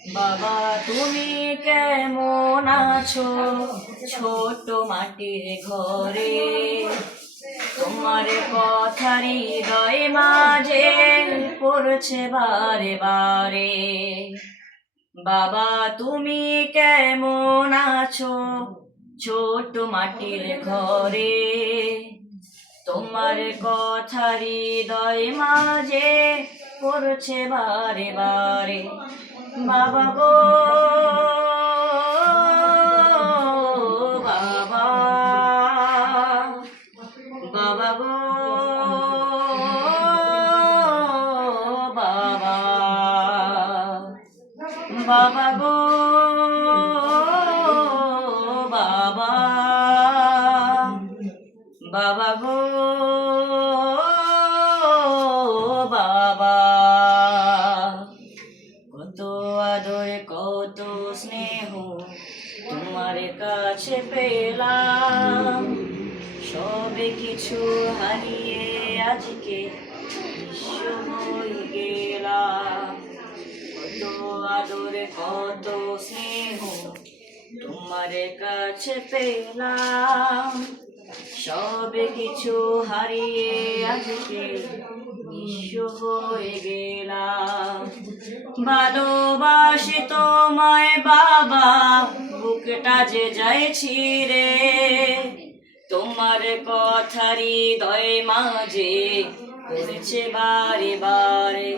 বাবা তুমি কেমন আছো ছোট মাটির ঘরে, তোমার কথার হৃদয় মাঝে পড়ছে বারে বারে। বাবা তুমি কেমন আছো ছোট মাটির ঘরে, তোমার কথার হৃদয় মাঝে পড়ছে বারে বারে। বাবা গো বাবা, বাবা গো বাবা, বাবা গো বাবা, বাবা গো বাবা। কত আদর কত স্নেহ তোমার কাছে পেলাম, সবে কিছু হারিয়ে আজকে নিঃস্ব হয়ে গেলাম। কত আদর কত স্নেহ তোমার কাছে পেলাম, সবে কিছু হারিয়ে আজকে নিঃস্ব হয়ে গেলাম। ভালোবাসি তোমায় বাবা, বুকটা যে যায় ছিঁড়ে, তোমার কথার হৃদয় মাঝে পড়ছে বারে বারে।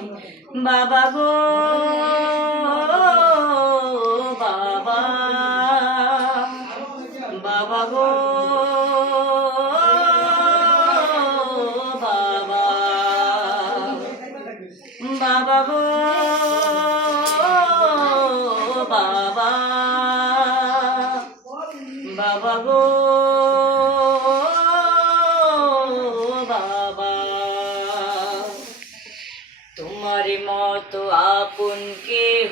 বাবা গো বাবা, বাবা গো বাবা, বাবা গো বাবা, বাবা গো বাবা। তোমার মতো আপন কেহ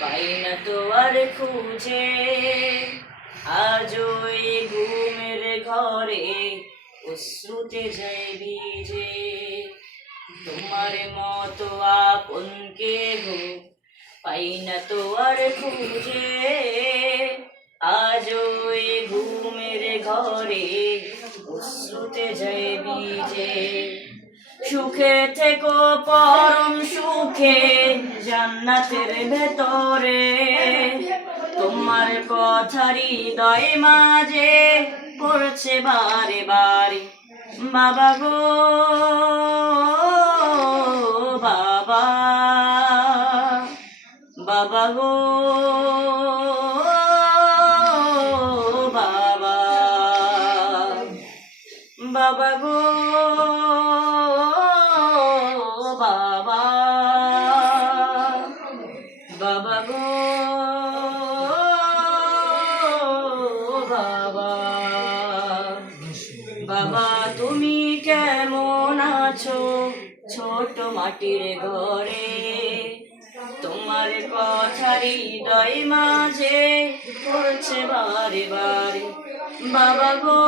পাই না তো আর খুঁজে, আজ ওই ঘুমের ঘরে অশ্রুতে যায় ভিজে। তোমার মতো আপন কেহ পাই না তো আর খুঁজে, আজ ওই ঘুমের ঘরে অশ্রুতে যায় ভিজে। সুখে থেকো পরম সুখে জান্নাতের ভেতরে, তোমার কথার হৃদয় মাঝে পড়ছে বারে বারে। বাবা গো বাবা, বাবা গো বাবা, বাবা গো বাবা, বাবা গো বাবা। বাবা তুমি কেমন আছো ছোট মাটির ঘরে, তোমার কথার হৃদয় মাঝে পড়ছে বারে বারে। বাবা গো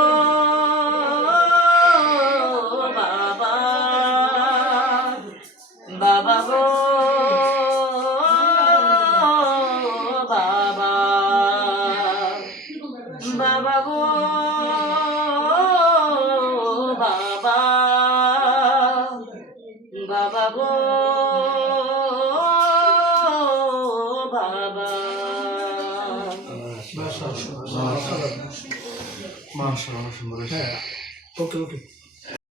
বাবা, বাবা গো বাবা, বাবা গো বাবা, বাবা গো বাবা। মাশাআল্লাহ, মাশাআল্লাহ, সুন্দর। হ্যাঁ, ওকে ওকে।